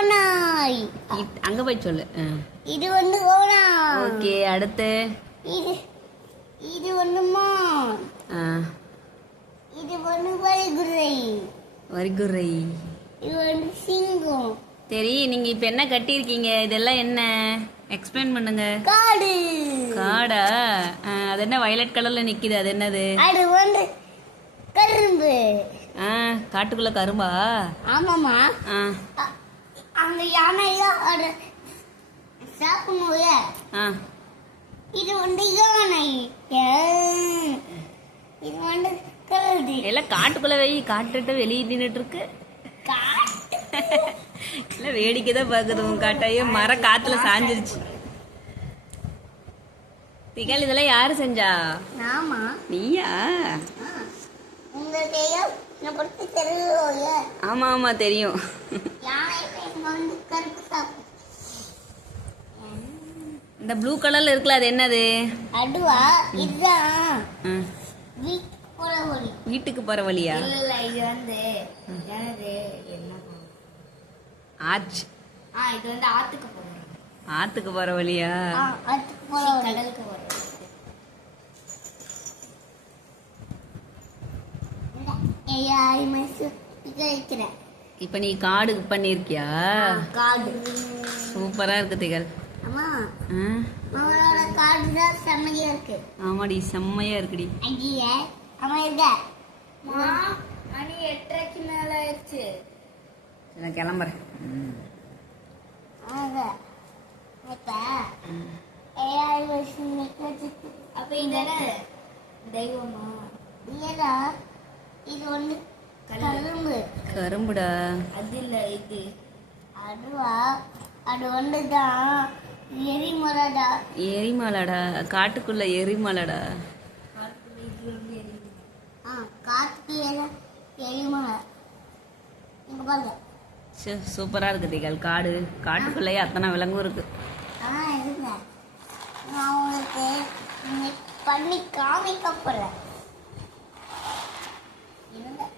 ஓனாய். அங்க போய் சொல்லு. இது வந்து ஓனாய். ஓகே அடுத்து. இது இது வந்து மான். இது வந்து வரிகுறை. வரிகுரை இது வந்து சிங்கம். சரி நீங்க இப்ப என்ன கட்டியிருக்கீங்க? இதெல்லாம் என்ன? எக்ஸ்பிளைன் பண்ணுங்க. காடு. காடா? அது என்ன வயலட் கலர்ல நிக்குது? அது என்னது? அது வந்து கரும்பு. ஆ காட்டுக்குள்ள கரும்பா? ஆமாமா ஆ. அ- அங்க யானையெல்லாம் அது சாப்பிடும்போது ஆ. இது வந்து யானை. இது வந்து கருது எல்லாம் காட்டுக்குள்ள வை காட்டுட்டு வெளியே நின்றுட்டு இருக்கு இல்ல வேடிக்கை தான் பாக்குது உன் காட்டாயே மரம் காத்துல சாஞ்சிருச்சு. திகழ் இதெல்லாம் யாரு செஞ்சா? ஆமா நீயா? உங்களுக்கு ஆமா ஆமா தெரியும். இந்த ப்ளூ கலர்ல இருக்குல்ல அது என்னது? அடுவா? இதுதான். வீட்டுக்கு போற வழியா? இல்ல இது வந்து என்னது? என்ன? ஆச்சு ஆ இது வந்து ஆத்துக்கு போற ஆத்துக்கு போற வழியா ஆ ஆத்துக்கு போற வழி கடலுக்கு போற வழி இந்த ஏஐ மைசு வைக்கிறேன் இப்ப நீ காடு பண்ணிருக்கியா? காடு சூப்பரா இருக்கு திகழ் அம்மா ஆ, நம்மளோட காடு தான் செம்மையா இருக்கு. ஆமாடி செம்மையா இருக்குடி. ஐய அம்மா இருக்க. மணி எட்டரைக்கு மேல ஆயிடுச்சு. நான் கிளம்புறேன். அப்ப இந்த தெய்வமா? இல்லடா இது ஒண்ணு. கரும்பு. கரும்புடா. அது இல்ல இது. அதுவா? அது ஒண்ணுதான் எரிமலைடா. எரிமலைடா. காட்டுக்குள்ள எரிமலைடா. ஆ காத்துக்கு எல்லாம் எரிமலை. இங்க பாருங்க. ச்சே, சூப்பரா இருக்கு திகழ் காடு. காட்டுக்குள்ளேயே அத்தனை விலங்கும் இருக்கு. ஆ இருங்க. நான் உங்களுக்கு பண்ணி காமிக்க போறேன் இருங்க.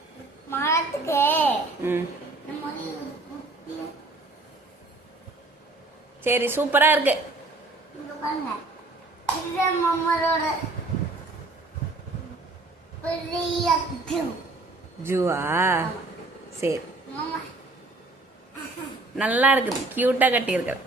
மரத்துக்கு ம் இந்த மாதிரி ஒரு குட்டி- சரி சூப்பரா இருக்கு. ஜூவா? சரி. நல்லா இருக்குது. கியூட்டா கட்டி இருக்கிற